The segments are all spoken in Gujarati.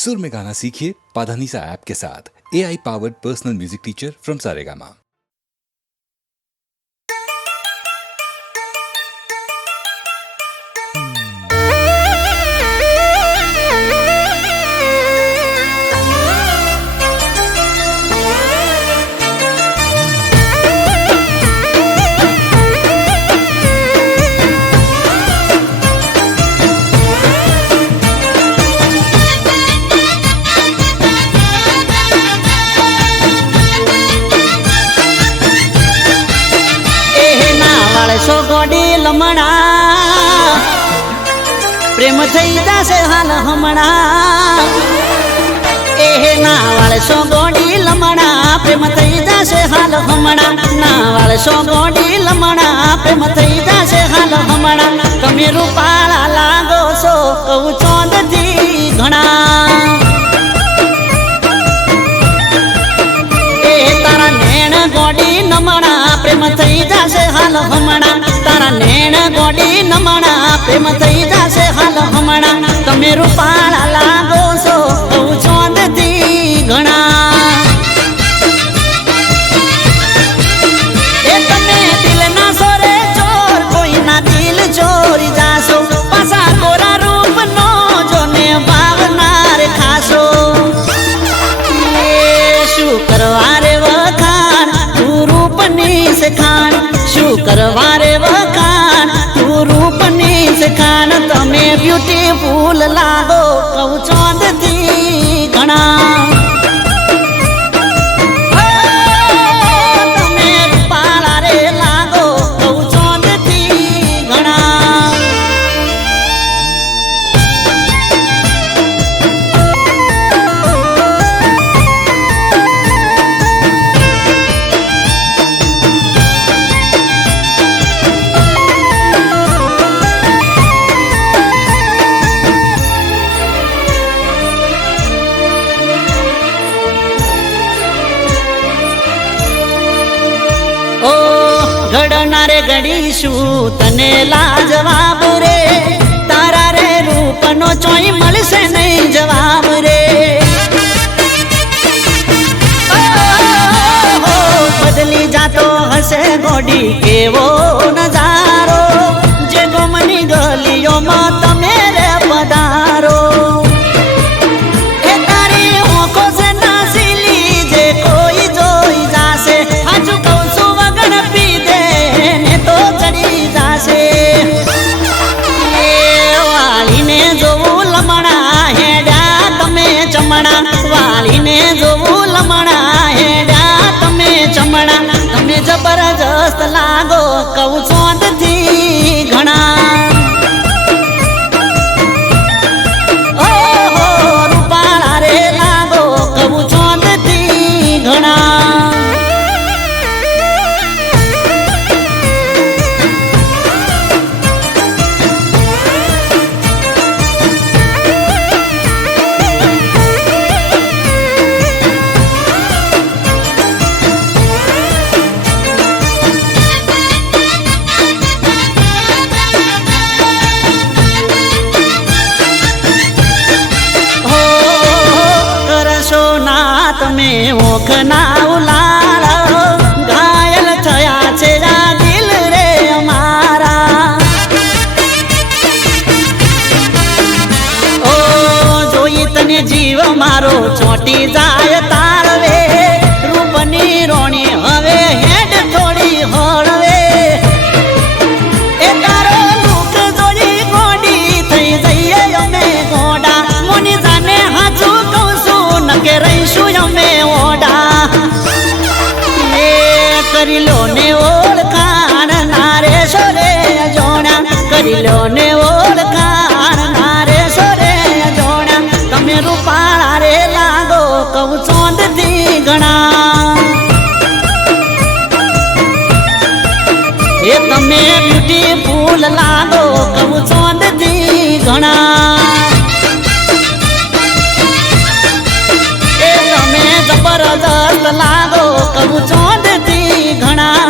सुर में गाना सीखिए पाधानीसा ऐप के साथ AI powered personal music teacher from Saregama. लमणा प्रेम थई जासे हाल हमणा एहे नावाळ सो गोडी लमणा प्रेम थई जासे हाल हमणा नावाळ सो गोडी लमणा प्रेम थई जासे हाल हमणा तमे रूपाळा लागो सो कहू चोंदथी घणा ए तारा नेण गोडी नमणा प्रेम थई जासे हाल हमणा तारा नेण गोडी नमणा प्रेम थई जासे हाल हमणा तमे रूपाळा लागो सो कहू चोंदथी घणा ए तमे दिल ना सोरे चोर कोई ना दिल चोरी जासो पासा गोरा रूप नो जोने भावनार खासो ए शू करवारे वखाण तू रूपनी से खान शू करवारे वखाण तू रूपनी से खान तमे ब्यूटीफुल लागो कहू चोंदथी घणा तमे रूपाळा रे लागो कहू चोंदथी घणा घडनारे घडीशू तने लाजवाब रे तारा रे रूपनो चोई मळसे नहीं जवाब रे बदली जातो हसे गोडी केवो नजारो जे गोमनी गलियो में तमे रे पधारो वालीने जोवू लमणा हेड्या तमे चमणा तमे जबरदस्त लागो कहू चोंदथी घणा ओ हो रूपाळा रे लागो कहू चोंदथी घणा તમે ઓખના ઉલાળ ઘાયલ થયા છે આ દિલ રે અમારા ઓ જોઈ તને જીવ મારો ચોટી જાય તાળવે રૂપની રોણી હવે હેડ થોડી હળવે એ તારો દુઃખ જોઈ ગોડી થઈ જઈએ અમે ગોડા મોની જાને હાચું કહું છું નકે રહીશું કરી લો ને ઓળખાણ નારે સોરે જોણા કરી લો ને ઓળખાણ નારે સોરે જોણા તમે રૂપાળા રે લાગો કહું ચોંદથી ઘણા એ તમે બ્યુટીફુલ લાગો કહું ચોંદથી ઘણા એ તમે જબરદસ્ત લાગો કહું ચોંદથી ઘણા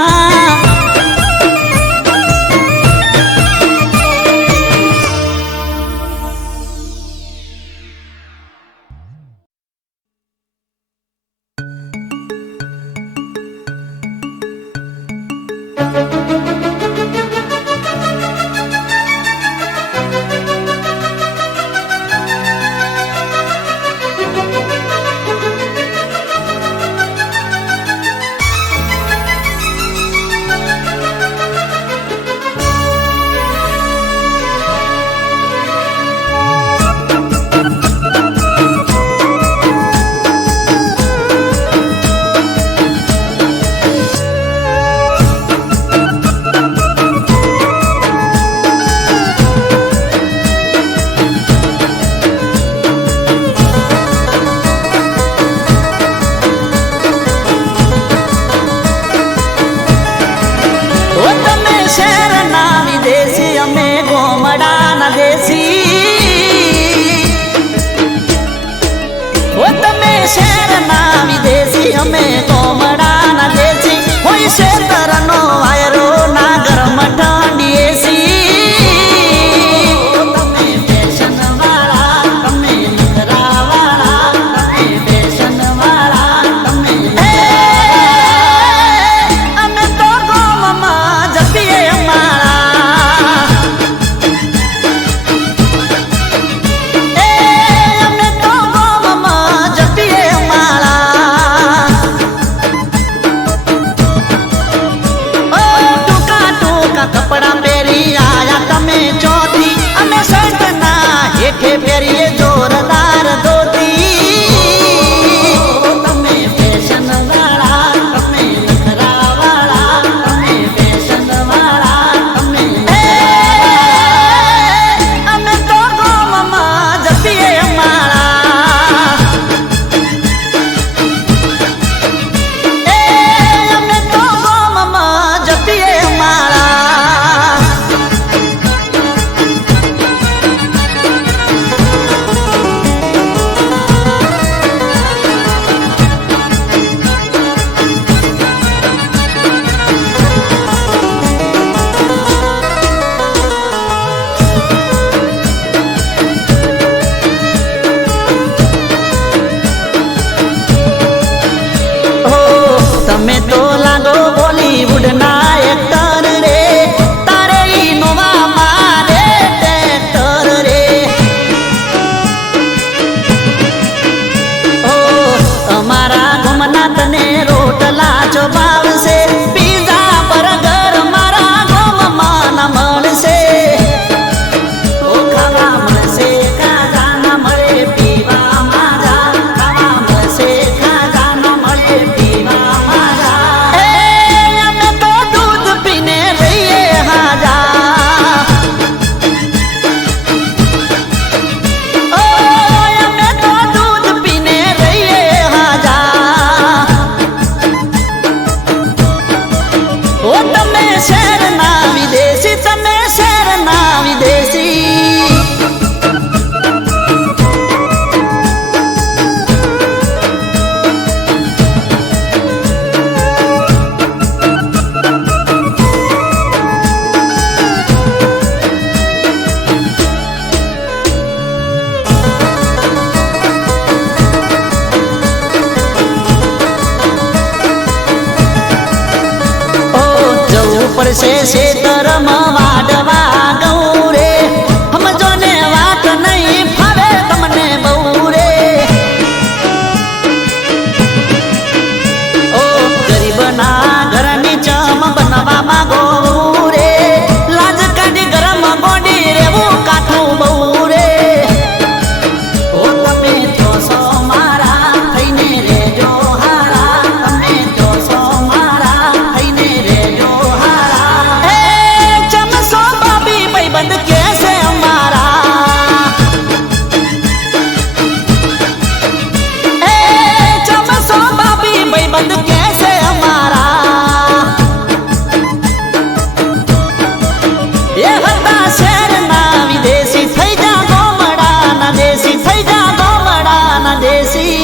શહેરના વિદેશી અમે કોમડાના દેશી હોય શેતરનો વાયરો ના ગરમ ઠંડી એસી તમે ફેશન વાળા તમે નખરા વાળા તમે ફેશન વાળા તમે અમે તો ગોમમાં જપીએ અમારા અમે તો ગોમમાં જપીએ અમારા ટૂંકા ટૂંકા કપડા પહેરી આયા તમે ચોથી અમે શર્ટના હેઠે પહેરીએ જોરદાર ધોતી તમે ફેશન વાળા તમે નખરા વાળા તમે ફેશન વાળા તમે અમે તો ગોમમાં જપીએ અમારા અમે તો ગોમમાં જપીએ અમારા તમે તો લાગો બોલીવુડના એક્ટર રે તારે ઇનોવા મારે ટ્રેક્ટર રે ઓ અમારા ગમના તને રોટલા જો ભાવશે પીઝા બર્ગર મારા ગમમાં ના મળશે ઓ ખાવા મળશે ખાજા ના મળે પીવા માજા ખાવા મળશે ખાજા ના મળે પીવા માજા અમે તો દૂધ પીને રહીએ હાજા ઓ અમે તો દૂધ પીને રહીએ હાજા ઓ તમે શહેરના વિદેશી તમે શહેરના વિદેશી ઓ જવું પડશે શેતરમાં વાડવા ગૌરે સમજો ને વાત નહીં ફાવે તમને બહુ રે ઓ ગરીબના ઘરની ચમ બનવા માંગો રે લાજ કાઢી ગરમ ગોડી રેવું કાઠું બહુ રે ઓ તમે જોશો મારા થઈને રેજો હારા તમે જોશો મારા થઈને રેજો હારા ચમસો બાબી ભાઈબંધ કેસે અમારા ચમસો બાબી ભાઈબંધ કેસે અમારા એ હતા શહેરના વિદેશી થઈ જા ગોમડાના દેશી થઈ જા ગોમડાના દેશી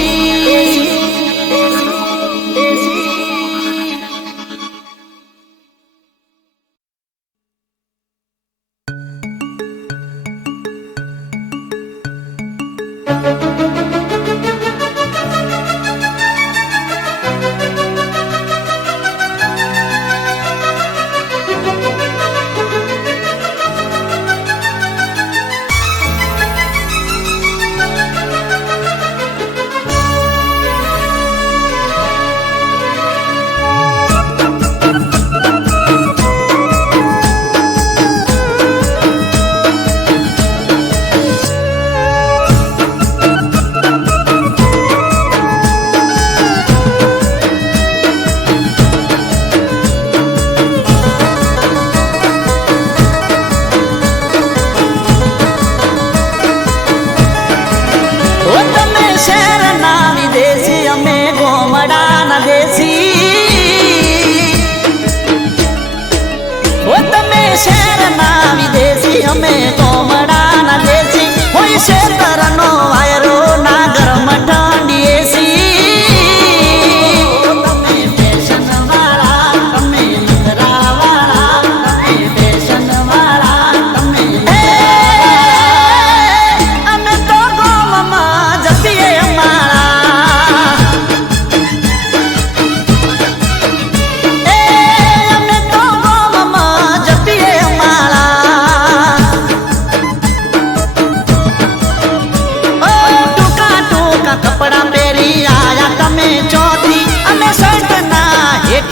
અમે કોમડાના દેશી હોય શેતરનો વાયરો ના ગરમ ઠંડી એસી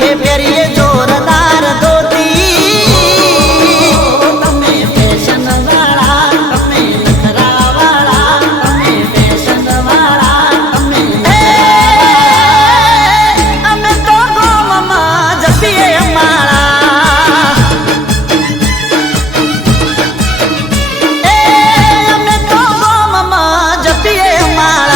માથે પહેરીએ જોરદાર ધોતી. તમે ફેશન વાળા, તમે નખરા વાળા, તમે ફેશન વાળા, તમે અમે તો ગોમમાં જપીએ માળા. અમે તો ગોમમાં જપીએ માળા.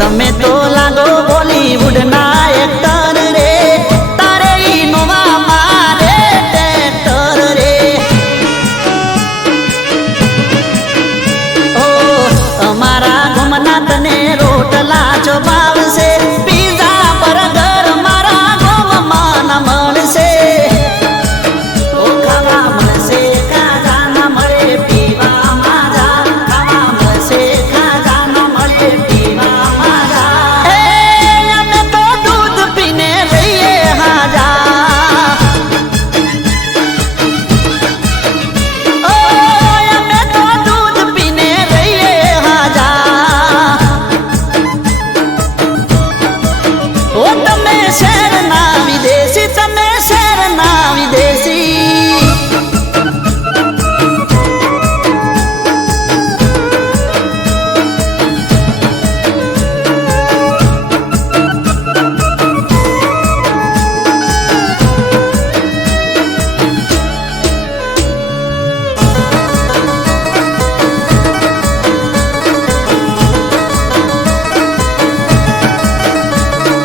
તમે તો લાગો બોલીવુડના એક્ટર રે, તારે ઇનોવા મારે ટ્રેક્ટર રે. ઓ અમારા ગમના તને રોટલા ચોપાવશે, પીઝા બર્ગર મારા ગમમાં ના મળશે. ઓ ખાવા મળશે ખાજા ના મળે પીવા માજા, ખાવા મળશે ખાજા ના મળે પીવા માજા. અમે તો દૂધ પીને રહીએ હાજા. ઓ અમે તો દૂધ પીને રહીએ હાજા. ઓ તમે શહેરના વિદેશી, તમે શહેરના વિદેશી.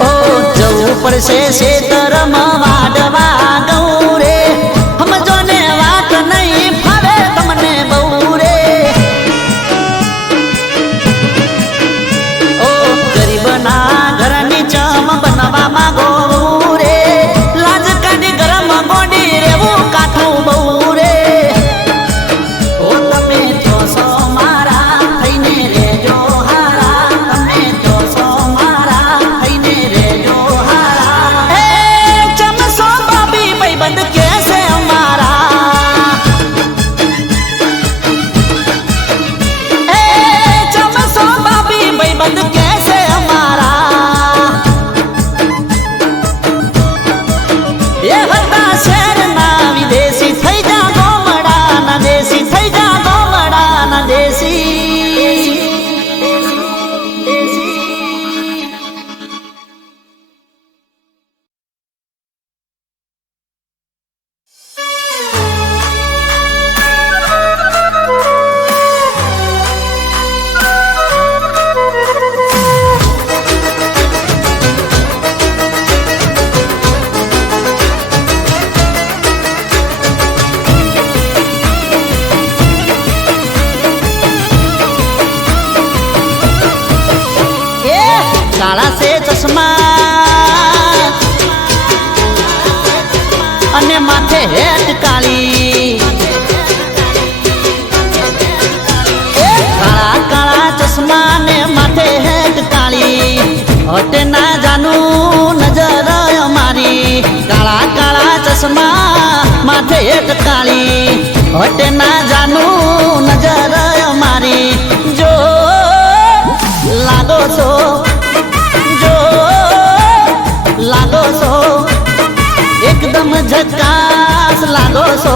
ઓ જવું પડશે શેતરમાં વાડવા ગૌ રે, સમજો ને વાત નહીં ફાવે તમને બહુ રે. ઓ ગરીબના ઘરની ચમ બનવા માંગો રે, લાજ કાઢી ગરમ ગોડી રેવું કાઠું બહુ રે. ઓ તમે જોશો મારા થઈને રેજો હારા, તમે જોશો મારા થઈને રેજો હારા. ચમસો બાબી ભાઈબંધ કેસે અમારા. ચમસો બાબી ભાઈબંધ કેસે અમારા. એ હતા શહેરના વિદેશી, થઈ જા ગોમડાના દેશી, થઈ જા ગોમડાના દેશી. એ કાળા સે ચશ્મા અને માથે હેટ કાળી. એ કાળા કાળા ચશ્મા ને માથે હેટ કાળી, હટે ના જાનું નજર અમારી. કાળા કાળા ચશ્મા માથે હેટ કાળી, હટે ના જાનું નજર અમારી. જો લાગો છો, જો લાગો છો, એકદમ ઝકાસ લાગો છો.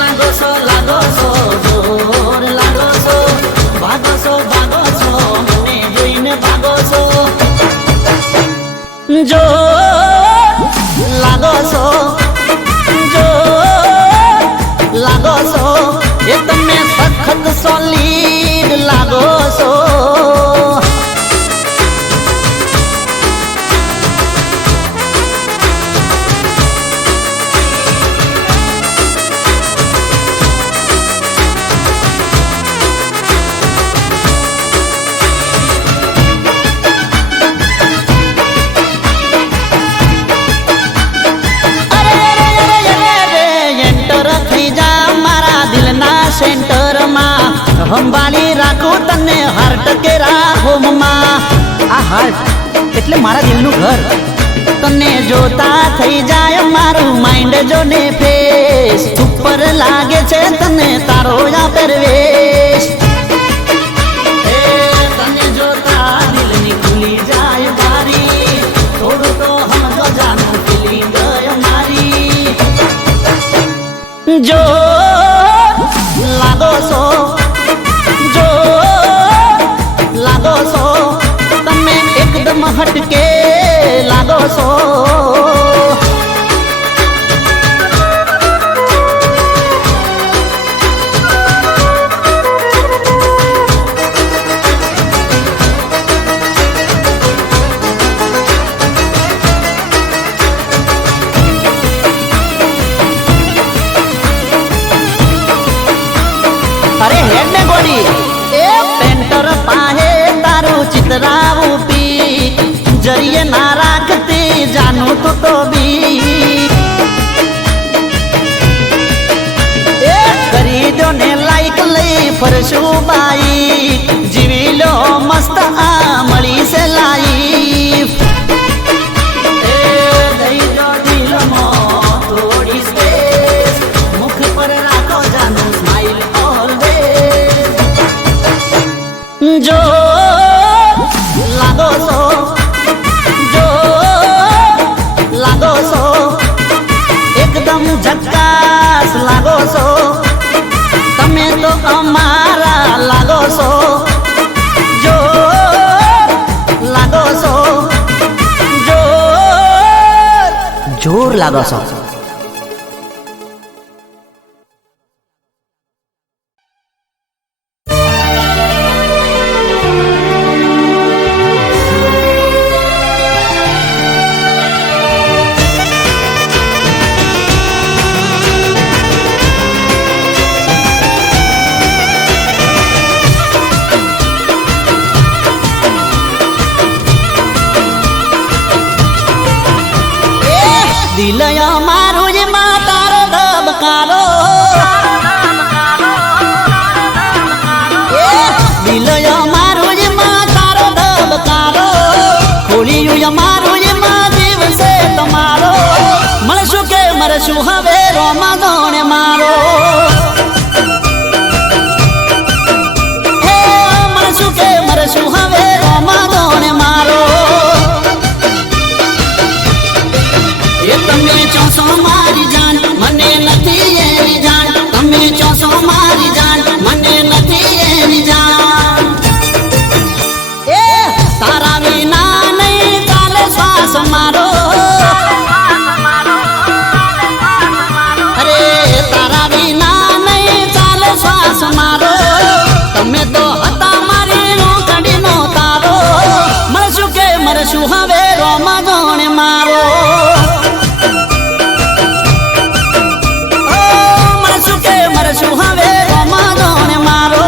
લાગો છો, લાગો છો, જોર લાગો છો, ભાગો છો, ભાગો છો, મને જોઈને ભાગો છો. જો લાગો છો, જો લાગો છો, એ તમે સખત સોલિડ લાગો છો. સંભાળી રાખું તને હાર્ટ કેરા હોમમાં આ હાર્ટ એટલે મારા દિલનું ઘર તને જોતા થઈ જાય મારું માઇન્ડ જોને ફેસ ઉપર લાગે છે તને તારો આ પરવેશ તને જોતા દિલની ખુલી જાય બારી થોડું તો હમજો જાનું ફીલિંગ મારી જો લાગો છો જો લાગો છો તમે એકદમ હટકે લાગો છો અરે હેડ ને ગોડી એ પેન્ટર પાહે તારું ચિતરાવું પી જરીએ ના રાખતી જાનું તું તો બી એ કરી દો ને લાઈક લઈ ફરશું બાઈ જીવી લો મસ્ત આ મળી છે લાઈફ એ દઈ દો દિલમાં થોડી સ્પેસ મુખ પર રાખો જાનું સ્માઈલ જો લાગો છો જો લાગો છો એકદમ ઝક્કાસ લાગો છો તમે તો અમારા લાગો છો જો લાગો છો જોર લાગો છો દિલય મારું જ માં તારો ધબકારો દિલય મારું જ માં તારો ધબકારો ખોલિયું મારું જ માં દિવસે તમારો મળશું કે મરશું હવે રોમા દોણે મારો હે મળશું કે મરશું હવે રોમા દોણે મારો તમે ચોસો મારી જાન મને નથી એની જાન તમે ચોસો મારી જાન મને નથી એની જાન એ તારા વિના નહીં ચાલે શ્વાસ મારો અરે તારા વિના નહીં ચાલે શ્વાસ મારો તમે તો હતા મારી નોકડીનો તારો મળશું કે મરશું હવે રોમા ગોણે મારો શું હવે રમાડો ને મારો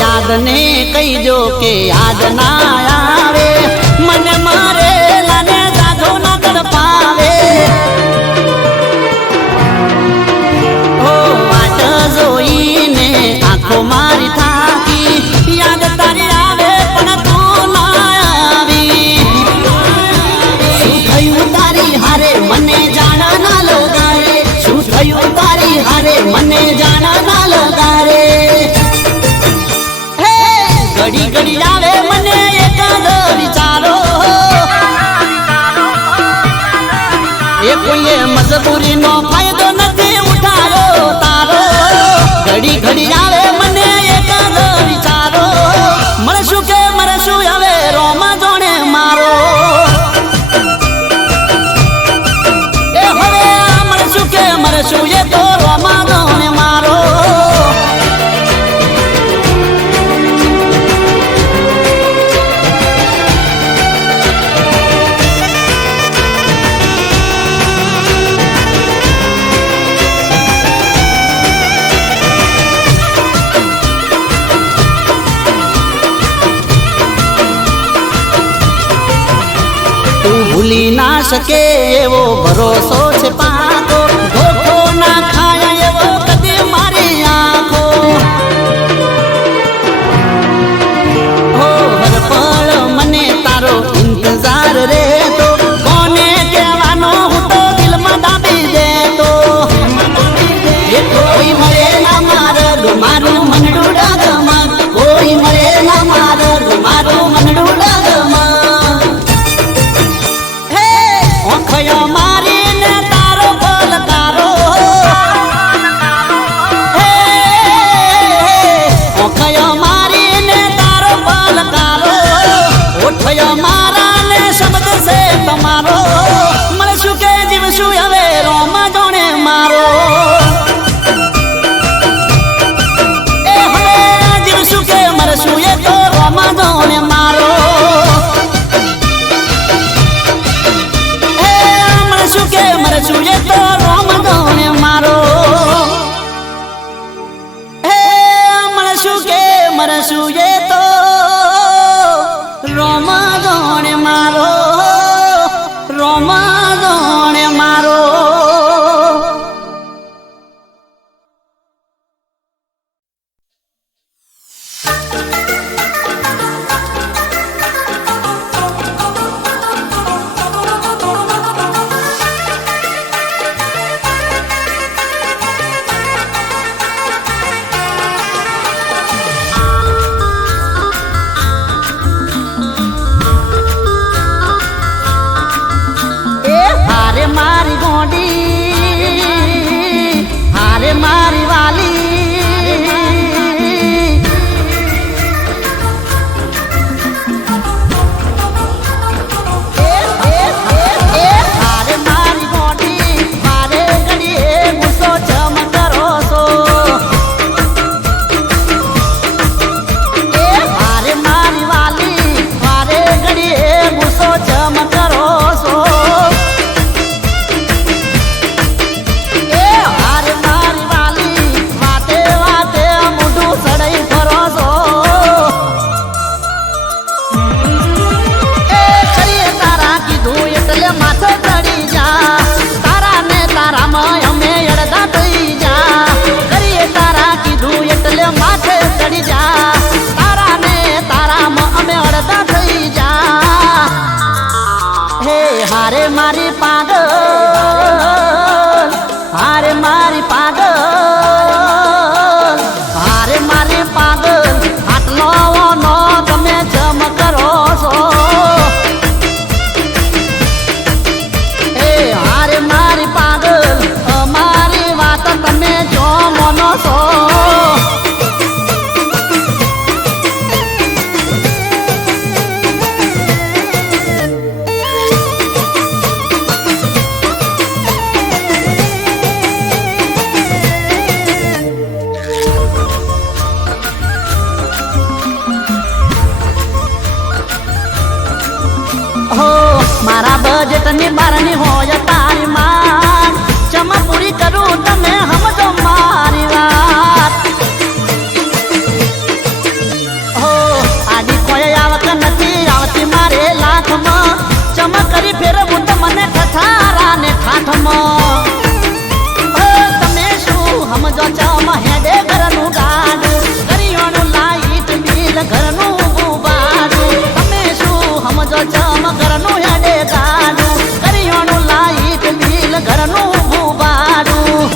યાદ ને કહીજો કે યાદ ના આવે મને મારે લાને જાજો ના તડપાવે ઓ વાટ જોઈને આંખો મારી થાકી યાદ તારી આવે પણ તું ના આવી શું થયું તારી હારે મને જાણ ના લગારે શું થયું તારી હારે મને જાણ ના લગારે ઘડી ઘડી આવે મને એકાદ વિચારો એ કોઈએ મજબૂરીનો ફાયદો નથી ઉઠાયો તારો ઘડી ઘડી આવે મને એકાદ વિચારો મળશું કે મરશું હવે રોમા જોણે મારો એ હવે મળશું કે મરશું એ તો રોમા જોણે મારો શકે એવો ભરોસો છે પાકો ધોખો ના ખાય એવો કદી મારી આંખો હો હર પળ મને તારો ઇંતજાર રહેતો કોને કહેવાનો હું તો દિલમાં દાબી દેતો એ કોઈ મળે ના મારગ મારું મનડું ડગમગ કોઈ મળે ના મારગ મારું મનડું ડગમગ હે ઓખયો મારીને તારો પલકારો હે ઓખયો મારીને તારો પલકારો ઓઠયો મારાને શબ્દ છે તમારો મળશું કે જીવશું હવે રોમ જોણે મારો એ હવે જીવશું કે મરશું એ તો રોમ જોણે મારો એ મળશું કે મરશું એ તો રોમ જોણે મારો એ મળશું કે મરશું એ તો રોમ જોણે મારો રોમ જોણે મારો એ હારે મારી ગોડી હારે મારી વાલી એ હારે મારી ગોડી મારે ઘડીએ ગુસ્સો જમ કરો છો એ હારે મારી વાલી મારે ઘડીએ ગુસ્સો જમ કરો છો એ હારે મારી વાલી વાતે વાતે મોઢું સડાઈ ફરો છો એ ખરી તારા કીધું એટલે માથે ચડી જા તારા ને તારામાં અમે અડધા થઈ જા કરીએ તારા કીધું એટલે માથે ચડી જા તારા ને તારામાં અમે અડધા થઈ જા હે હારે મારી પાગલ હારે મારી પાગલ હારે મારી પાગલ આટલો નો તમે જમ કરો છો એ હારે મારી પાગલ અમારી વાત તમે જો મનો છો હો મારા બજેટ ની બારની હોય તારી માં ચમ પૂરી કરું તમે સમજો મારી વાત હો આડી કોઈ આવક નથી આવતી મારે લાખમાં ચમ કરી ફેરવું તો મને ઠઠારા ને ઠાઠમાં તમે શું સમજો ચમ હેડે ઘરનું ગાડું કરિયાણું લાઈટ બિલ ઘરનું ઉબાડું તમે શું સમજો ચમ ઘરનું હેડે ગાડું કરિયાણું લાઈટ બિલ ઘરનું ઉબાડું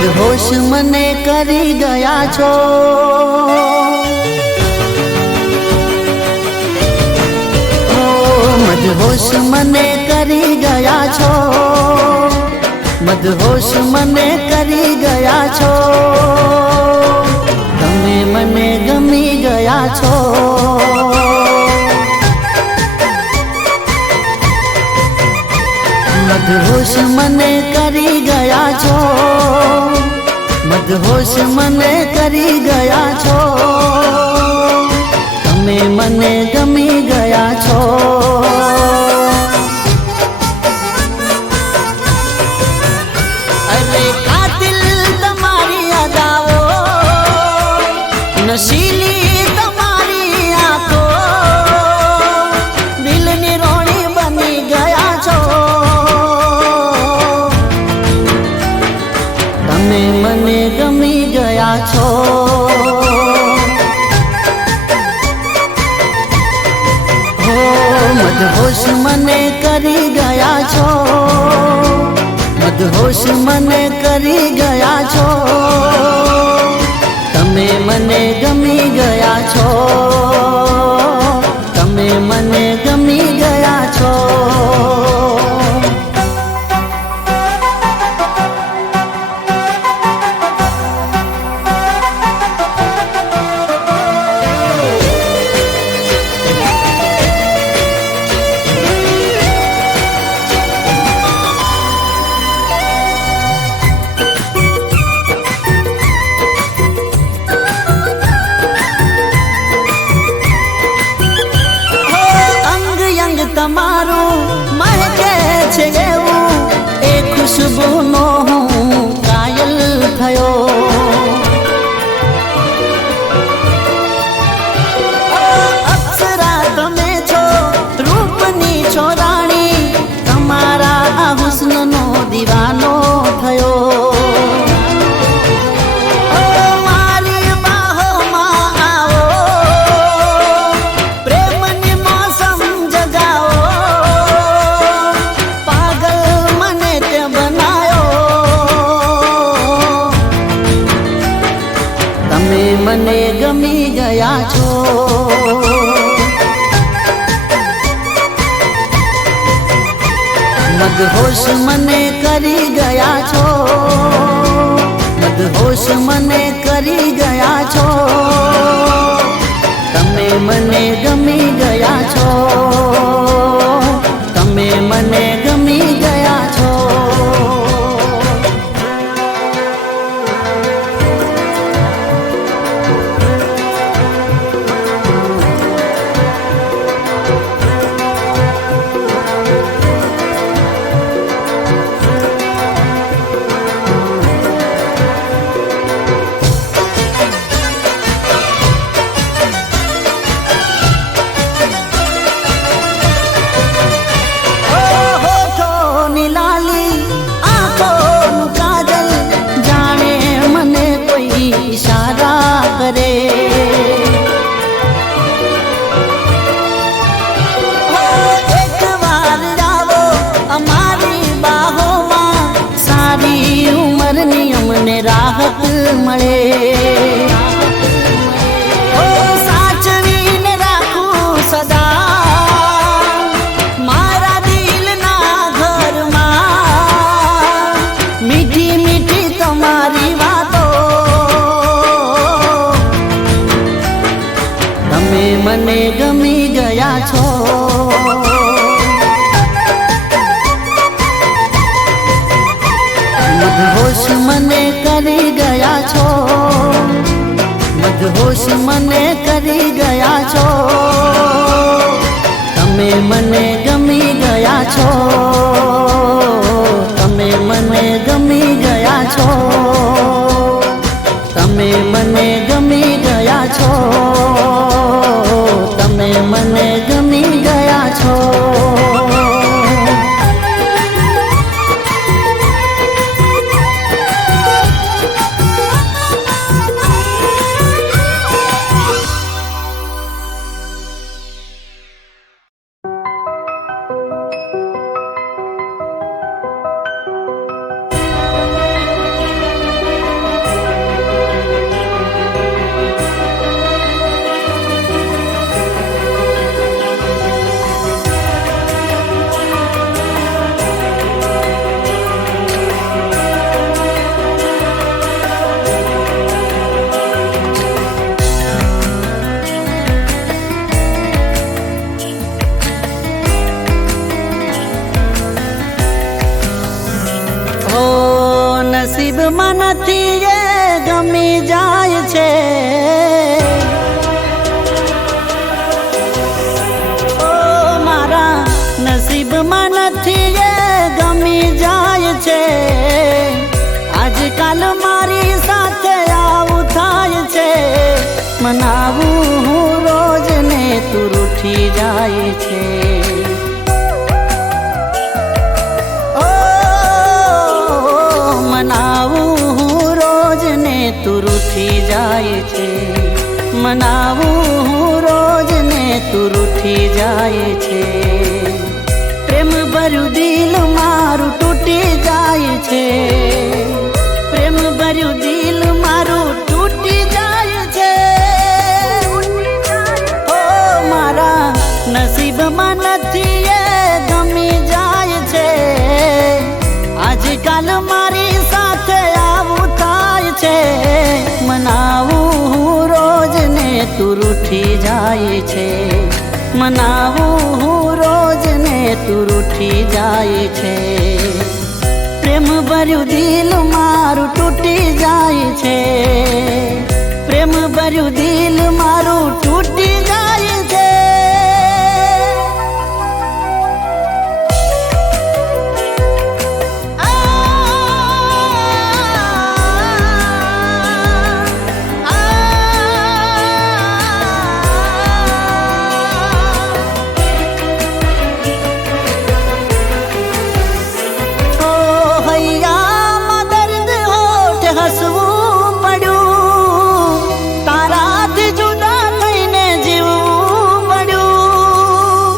મદહોશ મને કરી ગયા છો, મદહોશ મને કરી ગયા છો, મદહોશ મને કરી ગયા છો, તમે મને ગમી ગયા છો. મદહોશ મને કરી ગયા છો, મદહોશ મને કરી ગયા છો, તમે મને ગમી ગયા છો. અરે કાતિલ તમારી અદાઓ, નશીલી તમારી આંખો, દિલની રોણી બની ગયા છો, તમે મને ગમી ગયા છો. મદહોશ મને કરી ગયા છો, મદહોશ મને કરી ગયા છો, તમે મને ગમી ગયા છો, તમે મને ગમી ગયા છો. તમારું મહેકે છે એવું, એ ખુશ્બુનો હું કાયલ થયો. અપ્સરા તમે છો, રૂપની છો રાણી, તમારા આ હુસ્નનો દીવાનો થયો. મને ગમી ગયા છો, મદહોશ મને કરી ગયા છો, મદહોશ મને કરી ગયા છો, તમે મને ગમી ગયા છો, તમે મને ગમી ગયા છો. રાહત મળે, સાચવીને રાખું સદા મારા દિલના ઘરમાં, મીઠી મીઠી તમારી વાતો, તમે મને ગમી ગયા છો. મદહોશ મને કરી ગયા છો, મદહોશ મને કરી ગયા છો, તમે મને ગમી ગયા છો, તમે મને ગમી ગયા છો, તમે મને ગમી ગયા છો, તમે મને ગમી ગયા છો. નસીબમાં નથી એ ગમી જાય છે. ઓ મારા નસીબમાં નથી એ ગમી જાય છે. આજકાલ મારી સાથે આવું થાય છે. મનાવું હું રોજ ને તું રૂઠી જાય છે. મનાવું હું રોજ ને તું રૂઠી જાય છે. મનાવું હું રોજ ને તું રૂઠી જાય છે. પ્રેમ ભર્યું દિલ મારું તૂટી જાય છે. પ્રેમ ભર્યું દિલ મારું તૂટી જાય છે. ઓ મારા નસીબમાં નથી એ ગમી જાય છે. આજકાલ મારી સાથે આવું થાય છે. મનાવું હું રોજ ને તું રૂઠી જાય છે. મનાવું હું રોજ ને તું રૂઠી જાય છે. પ્રેમ ભર્યું દિલ મારું તૂટી જાય છે. પ્રેમ ભર્યું દિલ મારું તૂટી જાય છે. હસવું પડ્યું તારાથી જુદા થઈને જીવવું પડ્યું.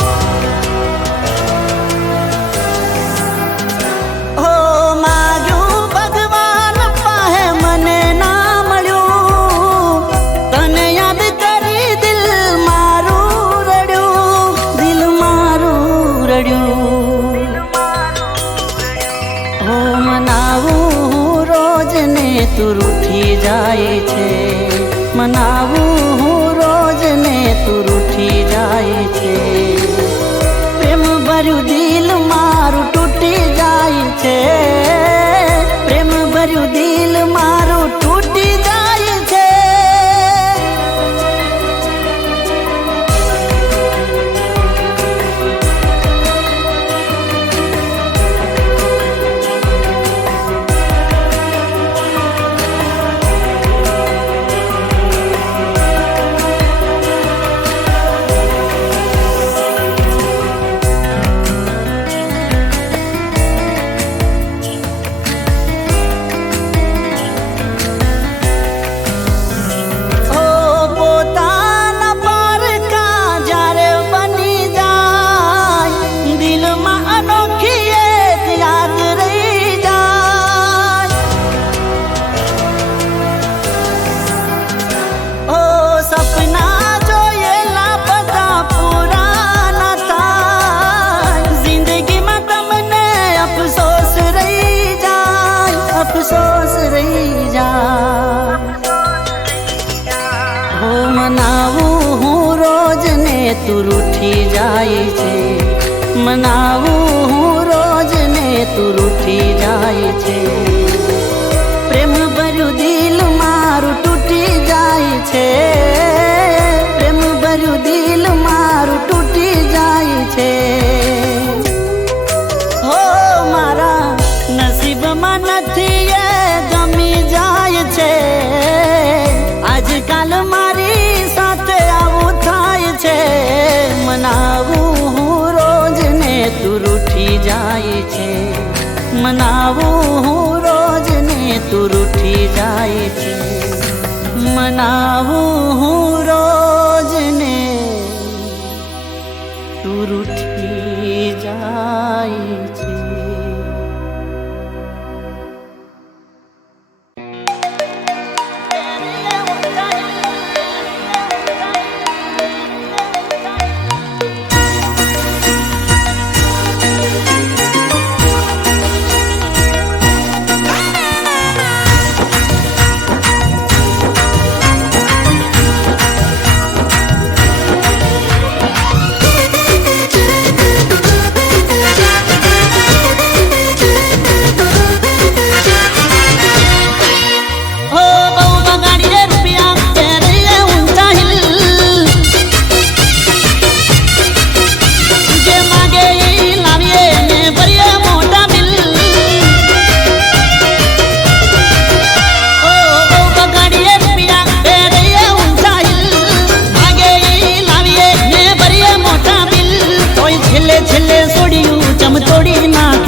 હો માગ્યું ભગવાન પાસે મને ના મળ્યું. તને યાદ કરી દિલ મારું રડ્યું. દિલ મારું રડ્યું. હો મનાવું તું રૂઠી જાય છે. મનાવું હું રોજ ને તું રૂઠી જાય છે. પ્રેમ ભર્યું દિલ મારું તૂટી જાય છે. પ્રેમ ભર્યું દિલ મારું તૂટી જાય છે. અફસોસ રહી જા. હો મનાવું હું રોજ ને તું રૂઠી જાય છે. મનાવું હું રોજ ને તું રૂઠી જાય છે. પ્રેમ ભર્યું દિલ મારું તૂટી જાય છે. પ્રેમ ભર્યું દિલ મારું તૂટી જાય છે. હો મારા નસીબમાં નથી એ ગમી જાય છે. આજકાલ મારી સાથે આવું થાય છે. મનાવું હું રોજ ને તું રૂઠી જાય છે. મનાવું હું રોજ ને તું રૂઠી જાય છે. મનાવું હું રોજ ને તું રૂઠી જાય છે.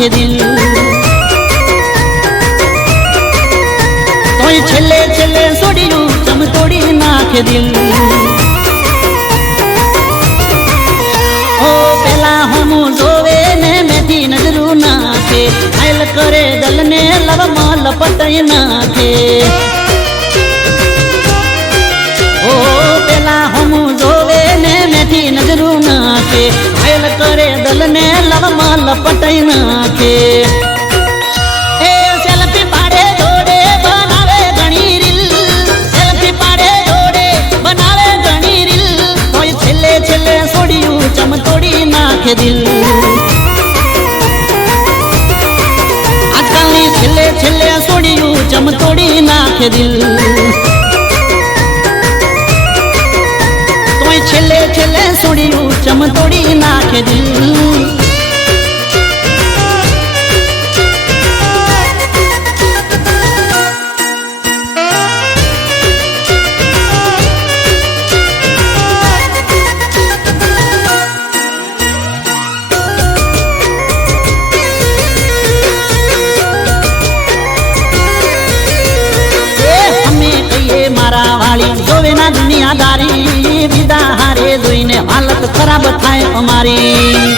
નાખે દિલ. તોય છેલ્લે છેલ્લે છોડ્યું ચમ તોડી નાખે દિલ. ઓ પેલા હમું જોવે ને મેથી નજરું નાખે, આયલ કરે દલને લવમાં લપટાઈ નાખે. ઓ પેલા હમું જોવે ને મેથી નજરું નાખે, આયલ કરે દલને લવમાં લપટાઈ નાખે. એ સેલ્ફી પાડે જોડે બનાવે ઘણી રીલ, સેલ્ફી પાડે જોડે બનાવે ઘણી રીલ. તોય છેલ્લે છેલ્લે છોડ્યું ચમ તોડી નાખે દિલ. આજકાલની છેલ્લે છેલ્લે છોડ્યું ચમ તોડી નાખે દિલ. તોય છેલ્લે છેલ્લે છોડ્યું ચમ તોડી નાખે દિલ. મારા વાળી જોવે ના દુનિયાદારી, બીજા હારે જોઈને હાલત ખરાબ થાય અમારી.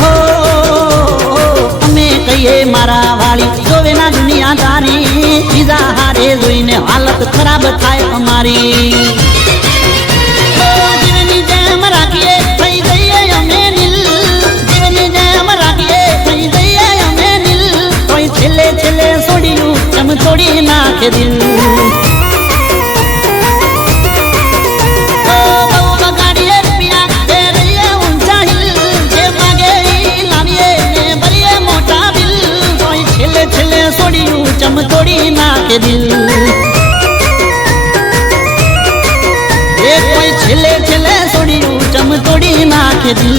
હો અમે કહીએ મારા વાળી જોવે ના દુનિયાદારી, બીજા હારે જોઈને હાલત ખરાબ થાય અમારી. જીવની જેમ રાખીએ થઈ જઈએ અમે નીલ, જીવની જેમ રાખીએ થઈ જઈએ અમે નીલ. કોઈ છેલ્લે છેલ્લે છોડ્યું ચમ તોડી નાખે દિલ. ચમ તોડી નાખે દિલ. એ કોઈ છેલ્લે છેલ્લે છોડ્યું ચમ તોડી નાખે દિલ.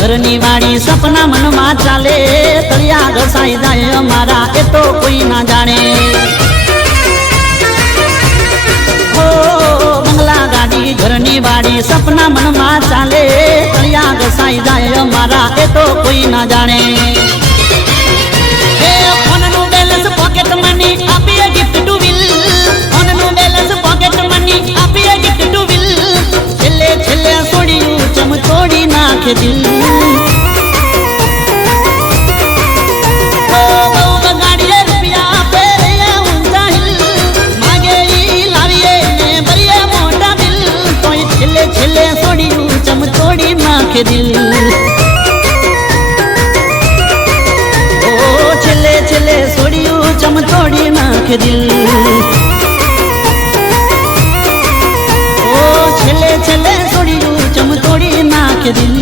ઘરની વાડી સપના મનમાં ચાલે, તળિયા ઘસાઈ જાય અમારા એ તો કોઈ ના જાણે. ઓ બંગલા ગાડી ઘરની વાડી સપના મનમાં ચાલે, તળિયા ઘસાઈ જાય અમારા એ તો કોઈ ના જાણે. એ ફોનનું બેલેન્સ પોકેટ મની આપીએ ગિફ્ટ ટુ વિલ, ફોનનું બેલેન્સ પોકેટ મની આપીએ ગિફ્ટ ટુ વિલ. છેલ્લે છેલ્લે છોડ્યું ચમ તોડી નાખે દિલ. છેલ્લે છોડ્યું ચમ તોડી નાખે દિલ. ઓ છેલ્લે છેલ્લે છોડ્યું ચમ તોડી નાખે દિલ. ઓ છેલ્લે છેલ્લે છોડ્યું ચમ તોડી નાખે દિલ.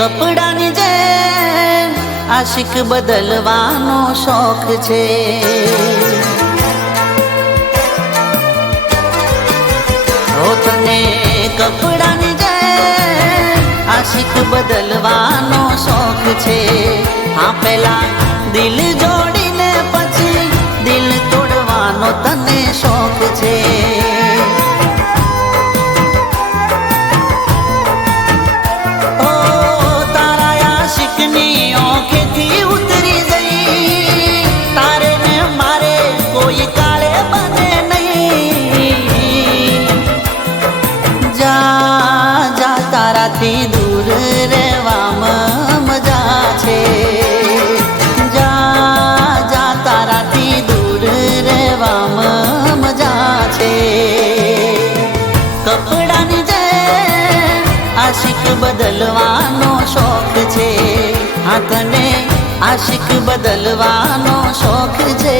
કપડાની જેમ આશિક બદલવાનો શોખ છે. તને કપડાની જેમ આશિક બદલવાનો શોખ છે. હા પેલા દિલ જોડીને પછી દિલ તોડવાનો તને શોખ છે. તારાથી દૂર રહેવામાં બદલવાનો શોખ છે. હા તને આશિક બદલવાનો શોખ છે.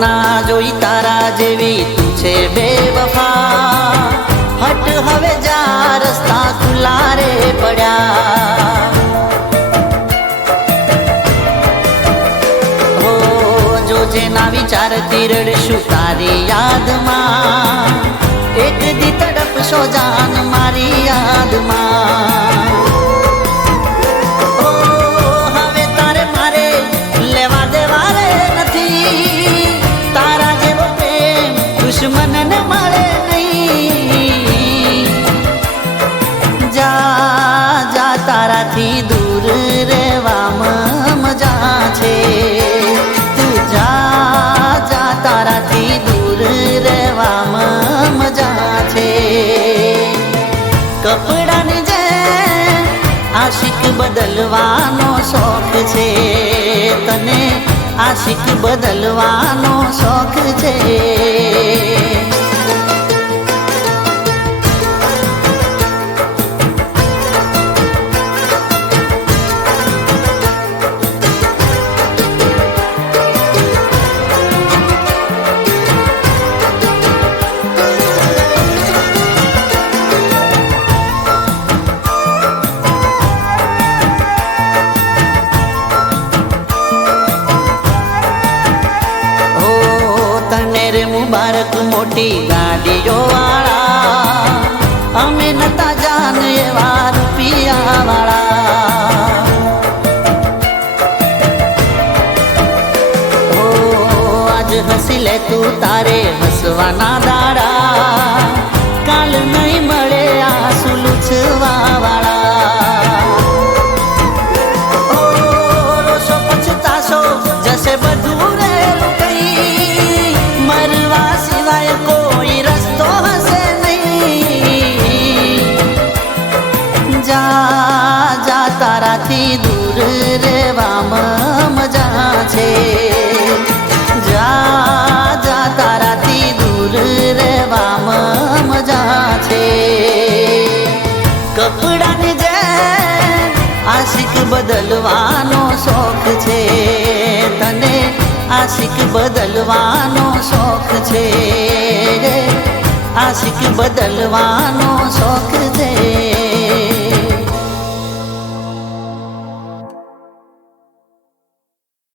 ના જોઈ તારા જેવી તું છે બેવફા. હટ હવે જા રસ્તા ખુલ્લા રે પડ્યા. હો જોજે ના વિચારતી રડશું તારી યાદમાં. એક દી તડપશો જાન મારી યાદમાં. હવે તારે મારે લેવા દેવા રે નથી. તારા જેવો પ્રેમ દુશ્મનને મળે નહીં. જા જા તારાથી દૂર રહેવામાં મજા છે. તું જા જા તારાથી દૂર રહેવામાં મજા છે. કપડાની જેમ આશિક બદલવાનો શોખ છે. તને આશિક બદલવાનો શોખ છે. મુબારક મોટી ગાડીઓ વાળા. અમે નતા જાન એવા રૂપિયા વાળા. ઓ આજ હસી લે તું તારે હસવાના દાડા. કાલ નહીં મળે આંસુ લૂછવા વાળા. ઓ રોશો પછતાશો જશે બધું રે લૂંટાઈ. મરવા સિવાય કોઈ રસ્તો હશે નહીં. જા જા તારાથી દૂર રહેવામાં મજા છે. જા જા તારાથી દૂર રહેવામાં મજા છે. કપડાની જેમ આશિક બદલવાનો શોખ છે. તને આશિક બદલવાનો શોખ છે. આશિક બદલવાનો